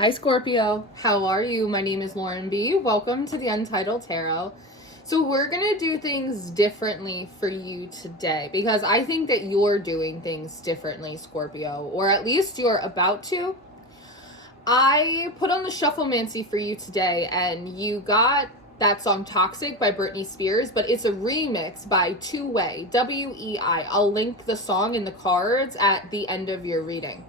Hi Scorpio, how are you? My name is Lauren B. Welcome to the Untitled Tarot. So we're going to do things differently for you today because I think that you're doing things differently, Scorpio, or at least you're about to. I put on the Shufflemancy for you today and you got that song Toxic by Britney Spears, but it's a remix by Two Way, W-E-I. I'll link the song in the cards at the end of your reading.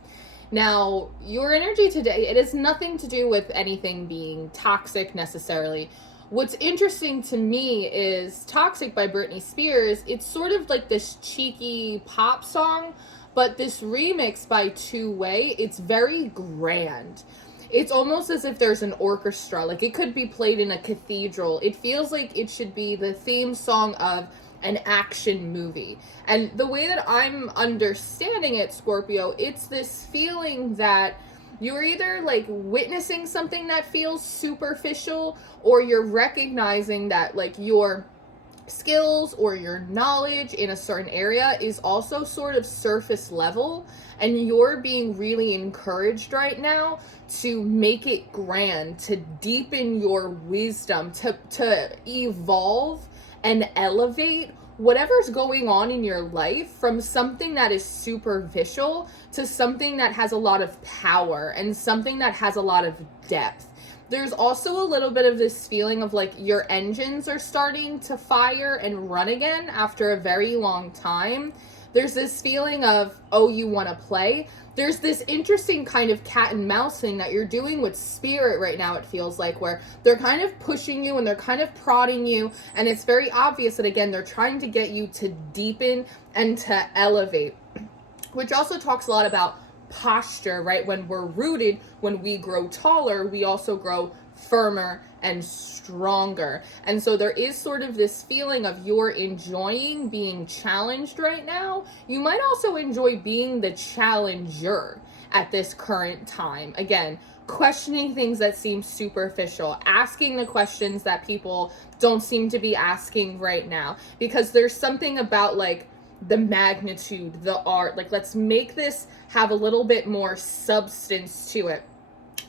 Now, your energy today, it has nothing to do with anything being toxic necessarily. What's interesting to me is Toxic by Britney Spears, it's sort of like this cheeky pop song, but this remix by Two Way, it's very grand. It's almost as if there's an orchestra, like it could be played in a cathedral. It feels like it should be the theme song of an action movie. And the way that I'm understanding it, Scorpio, it's this feeling that you're either like witnessing something that feels superficial, or you're recognizing that like your skills or your knowledge in a certain area is also sort of surface level, and you're being really encouraged right now to make it grand, to deepen your wisdom, to evolve and elevate whatever's going on in your life from something that is superficial to something that has a lot of power and something that has a lot of depth. There's also a little bit of this feeling of like your engines are starting to fire and run again after a very long time. There's this feeling of, oh, you want to play. There's this interesting kind of cat and mouse thing that you're doing with spirit right now, it feels like, where they're kind of pushing you and they're kind of prodding you. And it's very obvious that, again, they're trying to get you to deepen and to elevate, which also talks a lot about posture, right? When we're rooted, when we grow taller, we also grow firmer and stronger. And so there is sort of this feeling of you're enjoying being challenged right now. You might also enjoy being the challenger at this current time. Again, questioning things that seem superficial, asking the questions that people don't seem to be asking right now, because there's something about like the magnitude, the art, like let's make this have a little bit more substance to it.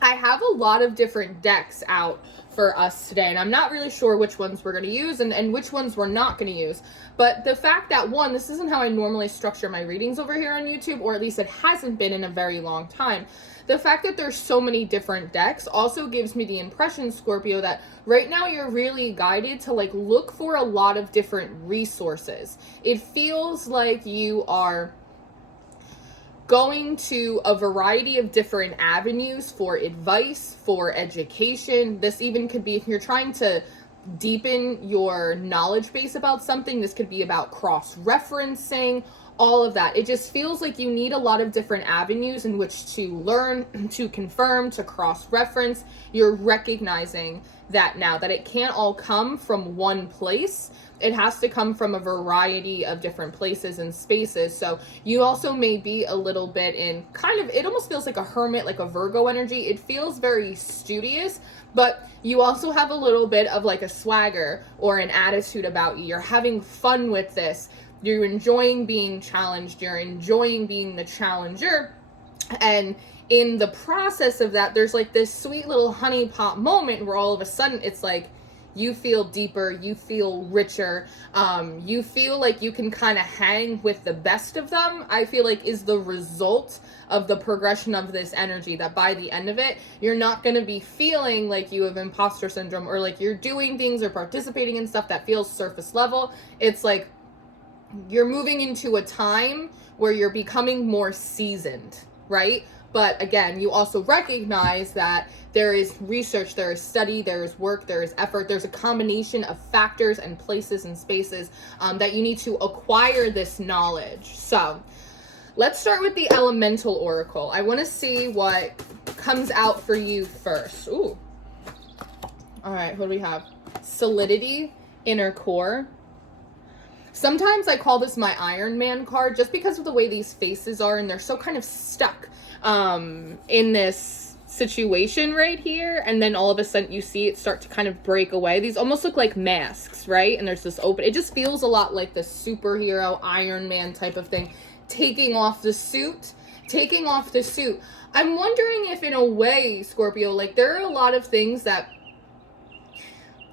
I have a lot of different decks out for us today, and I'm not really sure which ones we're going to use and which ones we're not going to use. But the fact that, one, this isn't how I normally structure my readings over here on YouTube, or at least it hasn't been in a very long time. The fact that there's so many different decks also gives me the impression, Scorpio, that right now you're really guided to like look for a lot of different resources. It feels like you are going to a variety of different avenues for advice, for education. This even could be if you're trying to deepen your knowledge base about something. This could be about cross-referencing, all of that. It just feels like you need a lot of different avenues in which to learn, to confirm, to cross-reference. You're recognizing that now, that it can't all come from one place. It has to come from a variety of different places and spaces. So you also may be a little bit in kind of, it almost feels like a hermit, like a Virgo energy. It feels very studious, but you also have a little bit of like a swagger or an attitude about you. You're having fun with this. You're enjoying being challenged. You're enjoying being the challenger. And in the process of that, there's like this sweet little honey pot moment where all of a sudden it's like, you feel deeper, you feel richer, you feel like you can kind of hang with the best of them. I feel like is the result of the progression of this energy, that by the end of it, you're not going to be feeling like you have imposter syndrome or like you're doing things or participating in stuff that feels surface level. It's like you're moving into a time where you're becoming more seasoned, right? But again, you also recognize that there is research, there is study, there is work, there is effort. There's a combination of factors and places and spaces that you need to acquire this knowledge. So let's start with the Elemental Oracle. I want to see what comes out for you first. Ooh. All right, what do we have? Solidity, Inner Core. Sometimes I call this my Iron Man card just because of the way these faces are, and they're so kind of stuck in this situation right here, and then all of a sudden you see it start to kind of break away. These almost look like masks, right? And there's this open, it just feels a lot like the superhero Iron Man type of thing, taking off the suit taking off the suit. I'm wondering if in a way, Scorpio, like there are a lot of things that,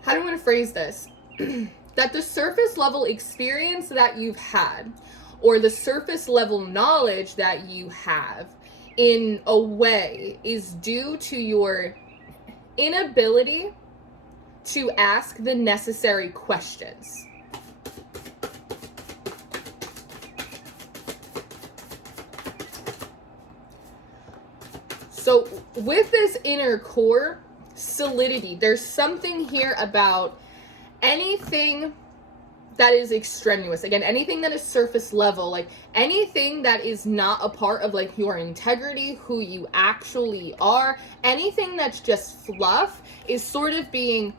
how do I want to phrase this? That the surface level experience that you've had, or the surface level knowledge that you have, in a way is due to your inability to ask the necessary questions. So with this inner core solidity, there's something here about anything that is extraneous. Again, anything that is surface level, like anything that is not a part of like your integrity, who you actually are, anything that's just fluff is sort of being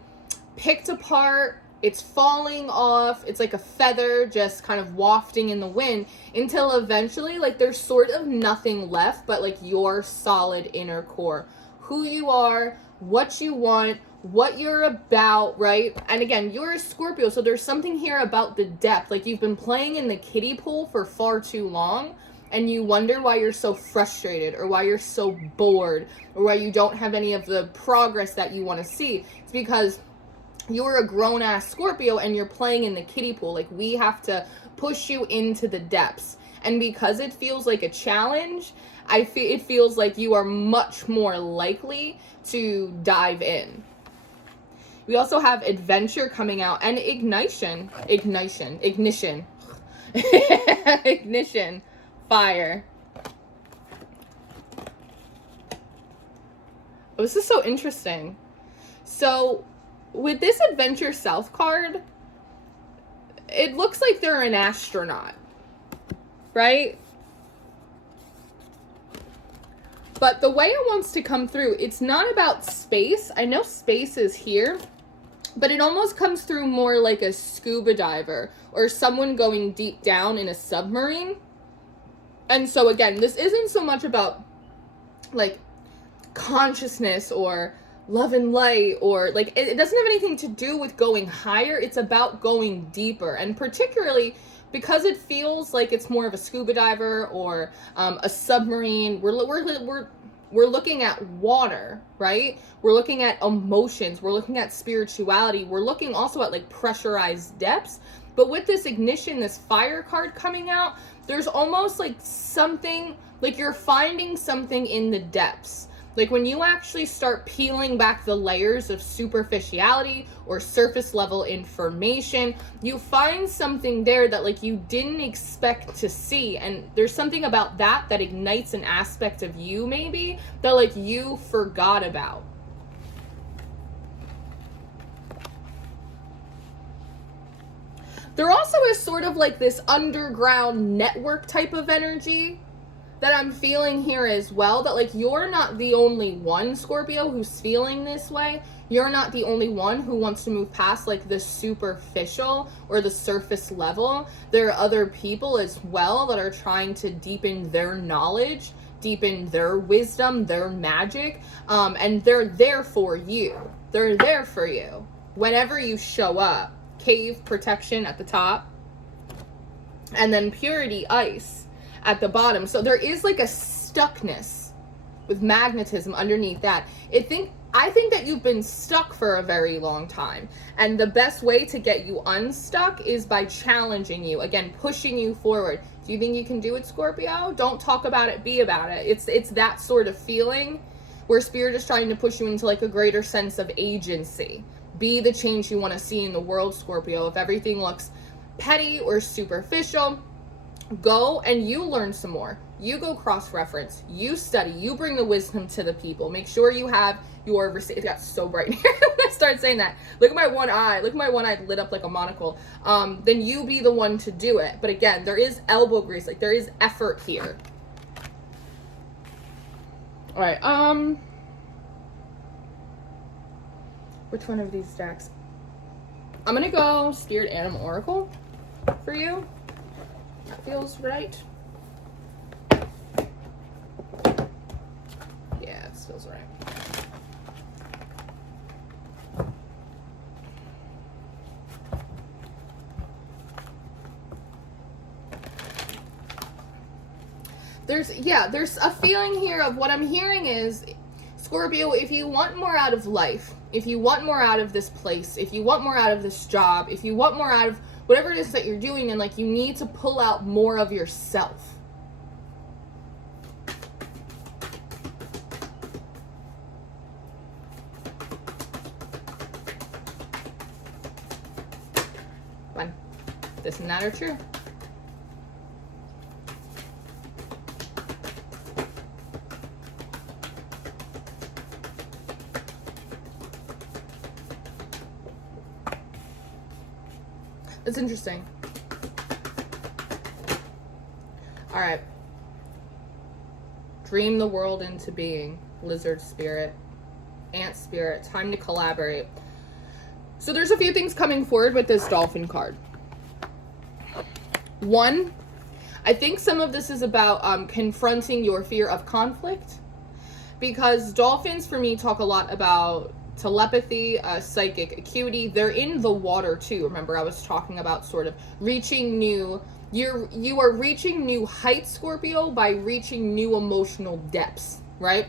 picked apart. It's falling off. It's like a feather just kind of wafting in the wind until eventually like there's sort of nothing left but like your solid inner core, who you are, what you want, what you're about, right? And again, you're a Scorpio, so there's something here about the depth. Like you've been playing in the kiddie pool for far too long and you wonder why you're so frustrated or why you're so bored or why you don't have any of the progress that you want to see. It's because you're a grown-ass Scorpio and you're playing in the kiddie pool. Like we have to push you into the depths. And because it feels like a challenge, it feels like you are much more likely to dive in. We also have adventure coming out and ignition, fire. Oh, this is so interesting. So with this adventure south card, it looks like they're an astronaut, right? But the way it wants to come through, it's not about space. I know space is here, but it almost comes through more like a scuba diver or someone going deep down in a submarine. And so again, this isn't so much about like consciousness or love and light, or like it doesn't have anything to do with going higher. It's about going deeper, and particularly because it feels like it's more of a scuba diver or a submarine. We're looking at water, right? We're looking at emotions. We're looking at spirituality. We're looking also at like pressurized depths. But with this ignition, this fire card coming out, there's almost like something, like you're finding something in the depths. Like when you actually start peeling back the layers of superficiality or surface level information, you find something there that like you didn't expect to see. And there's something about that that ignites an aspect of you maybe that like you forgot about. There also is sort of like this underground network type of energy that I'm feeling here as well, that like you're not the only one, Scorpio, who's feeling this way. You're not the only one who wants to move past like the superficial or the surface level. There are other people as well that are trying to deepen their knowledge, deepen their wisdom, their magic, and they're there for you. They're there for you whenever you show up. Cave protection at the top, and then purity ice at the bottom. So there is like a stuckness with magnetism underneath that. I think that you've been stuck for a very long time, and the best way to get you unstuck is by challenging you, again, pushing you forward. Do you think you can do it, Scorpio? Don't talk about it, be about it. It's that sort of feeling where spirit is trying to push you into like a greater sense of agency. Be the change you want to see in the world, Scorpio. If everything looks petty or superficial, go and you learn some more. You go cross-reference. You study. You bring the wisdom to the people. Make sure you have your... It got so bright in here when I started saying that. Look at my one eye. Look at my one eye lit up like a monocle. Then you be the one to do it. But again, there is elbow grease. Like, there is effort here. All right. Which one of these decks? I'm going to go Spirit Animal Oracle for you. That feels right. Yeah, this feels right. there's a feeling here of what I'm hearing is, Scorpio, if you want more out of life, if you want more out of this place, if you want more out of this job, if you want more out of whatever it is that you're doing, and like you need to pull out more of yourself. One, this and that are true. It's interesting. All right. Dream the world into being. Lizard spirit. Ant spirit. Time to collaborate. So there's a few things coming forward with this dolphin card. One, I think some of this is about confronting your fear of conflict. Because dolphins, for me, talk a lot about telepathy, psychic acuity. They're in the water too. Remember, I was talking about sort of reaching new, you are reaching new heights, Scorpio, by reaching new emotional depths, right?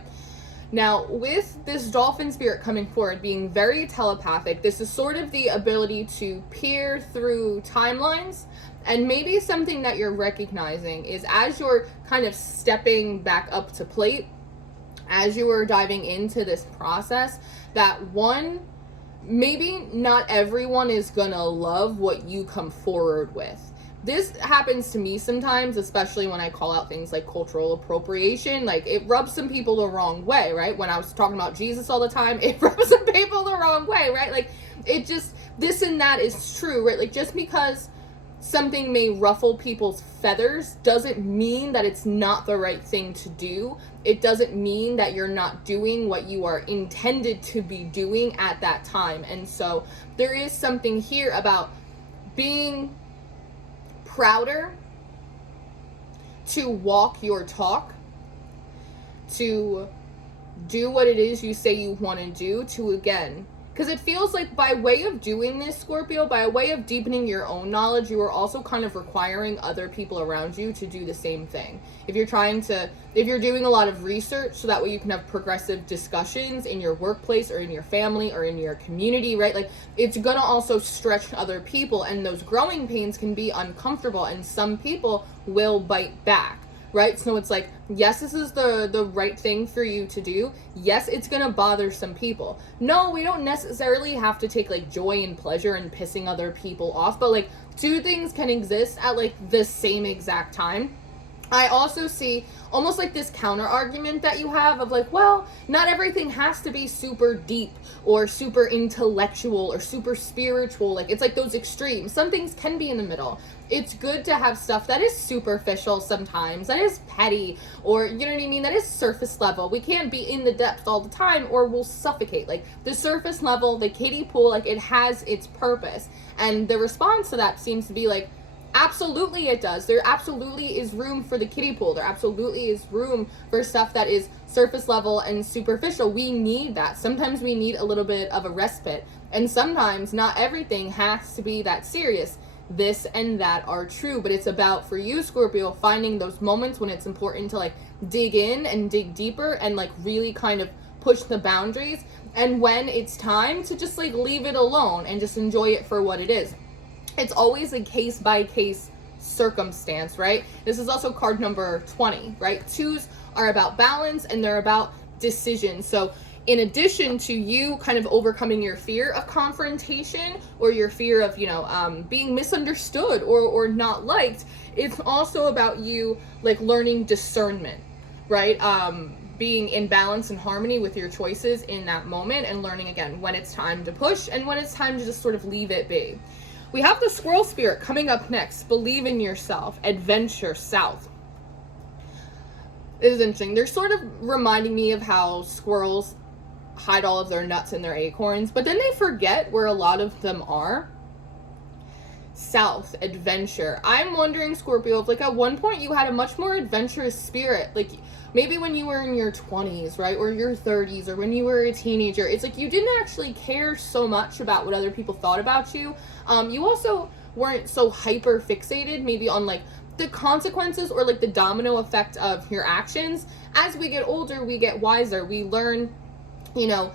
Now, with this dolphin spirit coming forward, being very telepathic, this is sort of the ability to peer through timelines. And maybe something that you're recognizing is, as you're kind of stepping back up to plate, as you are diving into this process, that one, maybe not everyone is gonna love what you come forward with. This happens to me sometimes, especially when I call out things like cultural appropriation. Like, it rubs some people the wrong way, right? When I was talking about Jesus all the time, it rubs some people the wrong way, right? Like, it just, this and that is true, right? Like, just because something may ruffle people's feathers doesn't mean that it's not the right thing to do. It doesn't mean that you're not doing what you are intended to be doing at that time. And so there is something here about being prouder to walk your talk, to do what it is you say you want to do, to, again, because it feels like by way of doing this, Scorpio, by way of deepening your own knowledge, you are also kind of requiring other people around you to do the same thing. If you're doing a lot of research, so that way you can have progressive discussions in your workplace or in your family or in your community, right? Like, it's gonna also stretch other people, and those growing pains can be uncomfortable, and some people will bite back. Right? So it's like, yes, this is the right thing for you to do. Yes, it's going to bother some people. No, we don't necessarily have to take like joy and pleasure in pissing other people off, but like two things can exist at like the same exact time. I also see almost like this counter argument that you have of like, well, not everything has to be super deep or super intellectual or super spiritual. Like, it's like those extremes. Some things can be in the middle. It's good to have stuff that is superficial sometimes, that is petty, or, you know what I mean, that is surface level. We can't be in the depth all the time or we'll suffocate. Like, the surface level, the kiddie pool, like, it has its purpose. And the response to that seems to be like, absolutely it does. There absolutely is room for the kiddie pool. There absolutely is room for stuff that is surface level and superficial. We need that. Sometimes we need a little bit of a respite. And sometimes not everything has to be that serious. This and that are true, but it's about, for you, Scorpio, finding those moments when it's important to like dig in and dig deeper and like really kind of push the boundaries, and when it's time to just like leave it alone and just enjoy it for what it is. It's always a case by case circumstance, right? This is also card number 20, right? Twos are about balance and they're about decision. So in addition to you kind of overcoming your fear of confrontation or your fear of, being misunderstood or not liked, it's also about you like learning discernment, right? Being in balance and harmony with your choices in that moment, and learning again when it's time to push and when it's time to just sort of leave it be. We have the squirrel spirit coming up next. Believe in yourself. Adventure south. This is interesting. They're sort of reminding me of how squirrels hide all of their nuts in their acorns, but then they forget where a lot of them are. South, adventure. I'm wondering, Scorpio, if like at one point you had a much more adventurous spirit, like maybe when you were in your 20s, right, or your 30s, or when you were a teenager, it's like you didn't actually care so much about what other people thought about you. You also weren't so hyper fixated maybe on like the consequences or like the domino effect of your actions, as we get older, we get wiser, we learn, you know,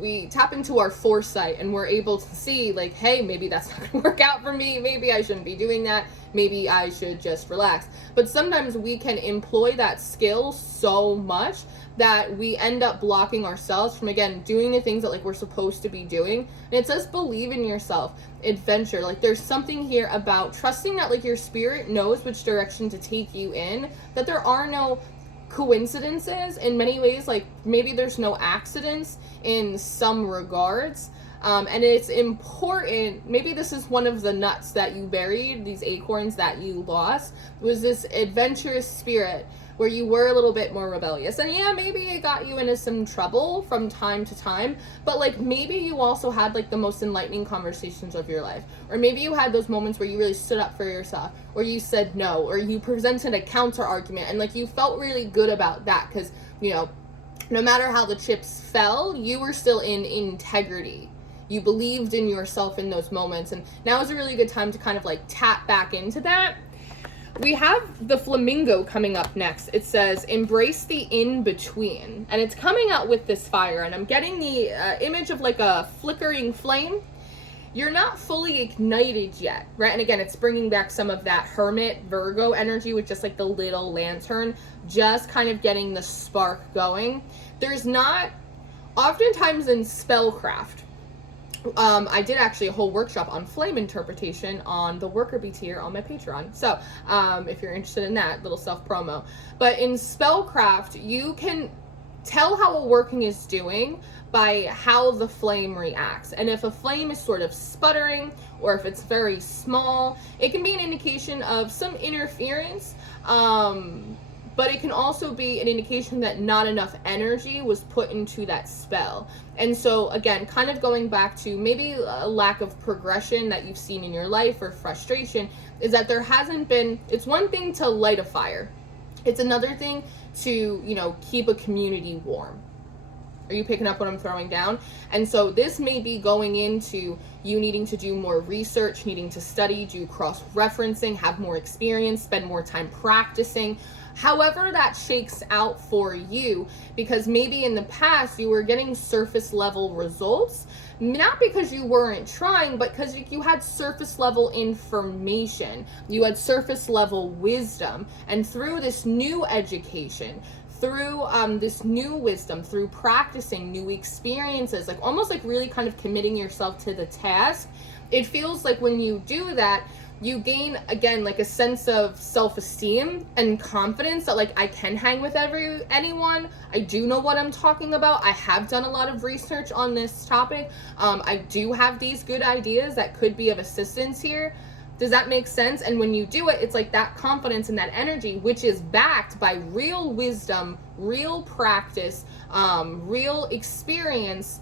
we tap into our foresight and we're able to see like, hey, maybe that's not gonna work out for me, maybe I shouldn't be doing that, maybe I should just relax. But sometimes we can employ that skill so much that we end up blocking ourselves from, again, doing the things that like we're supposed to be doing. And it says believe in yourself, adventure. Like there's something here about trusting that like your spirit knows which direction to take you in, that there are no coincidences in many ways, like maybe there's no accidents in some regards. And it's important, maybe this is one of the nuts that you buried, these acorns that you lost, was this adventurous spirit where you were a little bit more rebellious. And yeah, maybe it got you into some trouble from time to time, but like maybe you also had like the most enlightening conversations of your life. Or maybe you had those moments where you really stood up for yourself, or you said no, or you presented a counter argument, and like you felt really good about that because, you know, no matter how the chips fell, you were still in integrity. You believed in yourself in those moments. And now is a really good time to kind of like tap back into that. We have the flamingo coming up next. It says, embrace the in-between. And it's coming out with this fire. And I'm getting the image of like a flickering flame. You're not fully ignited yet, right? And again, it's bringing back some of that hermit Virgo energy with just like the little lantern, just kind of getting the spark going. There's not, oftentimes in spellcraft, I did actually a whole workshop on flame interpretation on the Worker Bee tier on my Patreon. So if you're interested in that, little self promo. But in spellcraft, you can tell how a working is doing by how the flame reacts. And if a flame is sort of sputtering or if it's very small, it can be an indication of some interference. But it can also be an indication that not enough energy was put into that spell. And so again, kind of going back to maybe a lack of progression that you've seen in your life or frustration, is that there hasn't been, it's one thing to light a fire. It's another thing to, you know, keep a community warm. Are you picking up what I'm throwing down? And so this may be going into you needing to do more research, needing to study, do cross-referencing, have more experience, spend more time practicing. However that shakes out for you, because maybe in the past you were getting surface level results, not because you weren't trying, but because you had surface level information, you had surface level wisdom, and through this new education, through this new wisdom, through practicing new experiences, like almost like really kind of committing yourself to the task, it feels like when you do that, you gain, again, like a sense of self-esteem and confidence that like I can hang with anyone. I do know what I'm talking about. I have done a lot of research on this topic. I do have these good ideas that could be of assistance here. Does that make sense? And when you do it, it's like that confidence and that energy, which is backed by real wisdom, real practice, real experience.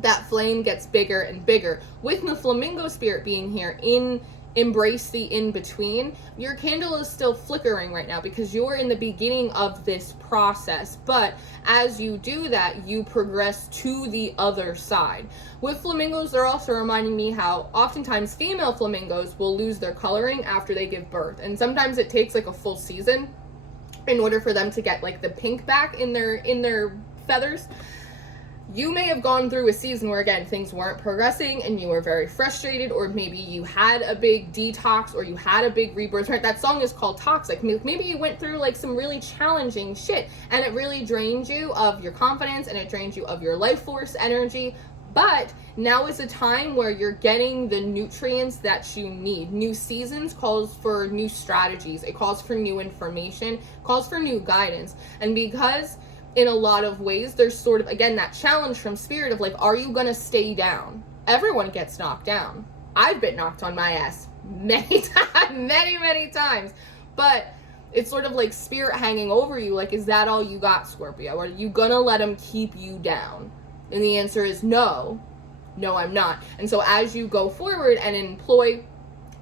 That flame gets bigger and bigger. With the flamingo spirit being here in embrace the in-between, your candle is still flickering right now because you're in the beginning of this process, but as you do that, you progress to the other side. With flamingos, they're also reminding me how oftentimes female flamingos will lose their coloring after they give birth, and sometimes it takes like a full season in order for them to get like the pink back in their feathers. You may have gone through a season where, again, things weren't progressing and you were very frustrated, or maybe you had a big detox or you had a big rebirth. Right? That song is called Toxic. Maybe you went through like some really challenging shit and it really drained you of your confidence and it drained you of your life force energy. But now is a time where you're getting the nutrients that you need. New seasons calls for new strategies. It calls for new information, calls for new guidance. And because in a lot of ways, there's sort of, again, that challenge from spirit of like, are you going to stay down? Everyone gets knocked down. I've been knocked on my ass many times, many times. But it's sort of like spirit hanging over you. Like, is that all you got, Scorpio? Are you going to let them keep you down? And the answer is no. No, I'm not. And so as you go forward and employ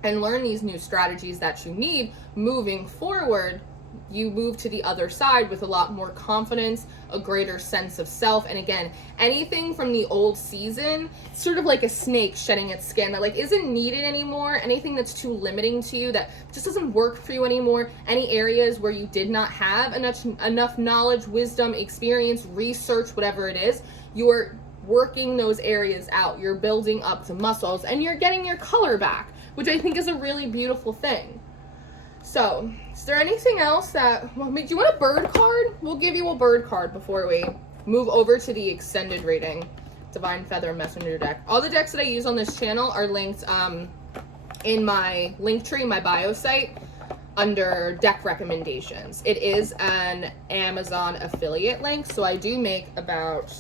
and learn these new strategies that you need moving forward, you move to the other side with a lot more confidence, a greater sense of self. And again, anything from the old season, sort of like a snake shedding its skin that like isn't needed anymore, anything that's too limiting to you, that just doesn't work for you anymore, any areas where you did not have enough knowledge, wisdom, experience, research, whatever it is, you're working those areas out. You're building up the muscles and you're getting your color back, which I think is a really beautiful thing. So, is there anything else that, do you want a bird card? We'll give you a bird card before we move over to the extended reading. Divine Feather Messenger deck. All the decks that I use on this channel are linked in my link tree, my bio site, under deck recommendations. It is an Amazon affiliate link, so I do make about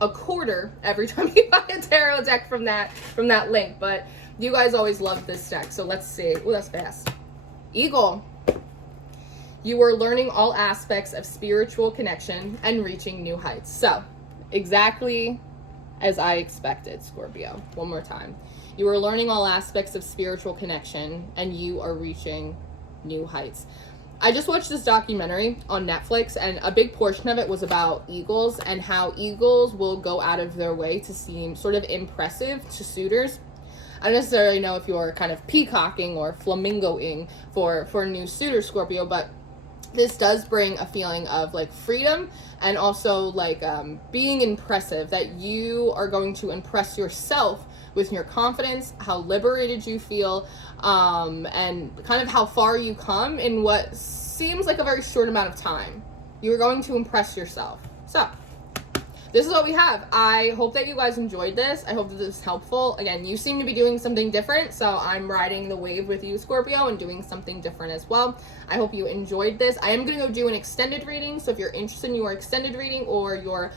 a quarter every time you buy a tarot deck from that link. But you guys always love this deck, so let's see. Oh, that's fast. Eagle. You are learning all aspects of spiritual connection and reaching new heights. So, exactly as I expected, Scorpio. One more time. You are learning all aspects of spiritual connection and you are reaching new heights. I just watched this documentary on Netflix, and a big portion of it was about eagles and how eagles will go out of their way to seem sort of impressive to suitors. I don't necessarily know if you're kind of peacocking or flamingoing for a new suitor, Scorpio, but this does bring a feeling of like freedom and also like being impressive, that you are going to impress yourself with your confidence, how liberated you feel, and kind of how far you come in what seems like a very short amount of time. You're going to impress yourself. So, this is what we have. I hope that you guys enjoyed this. I hope that this is helpful. Again, you seem to be doing something different, so I'm riding the wave with you, Scorpio, and doing something different as well. I hope you enjoyed this. I am going to go do an extended reading, so if you're interested in your extended reading, or your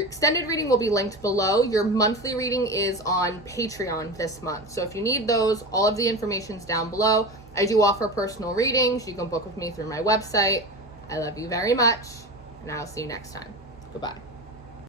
extended reading will be linked below. Your monthly reading is on Patreon this month. So if you need those, all of the information's down below. I do offer personal readings. You can book with me through my website. I love you very much, and I'll see you next time. Goodbye.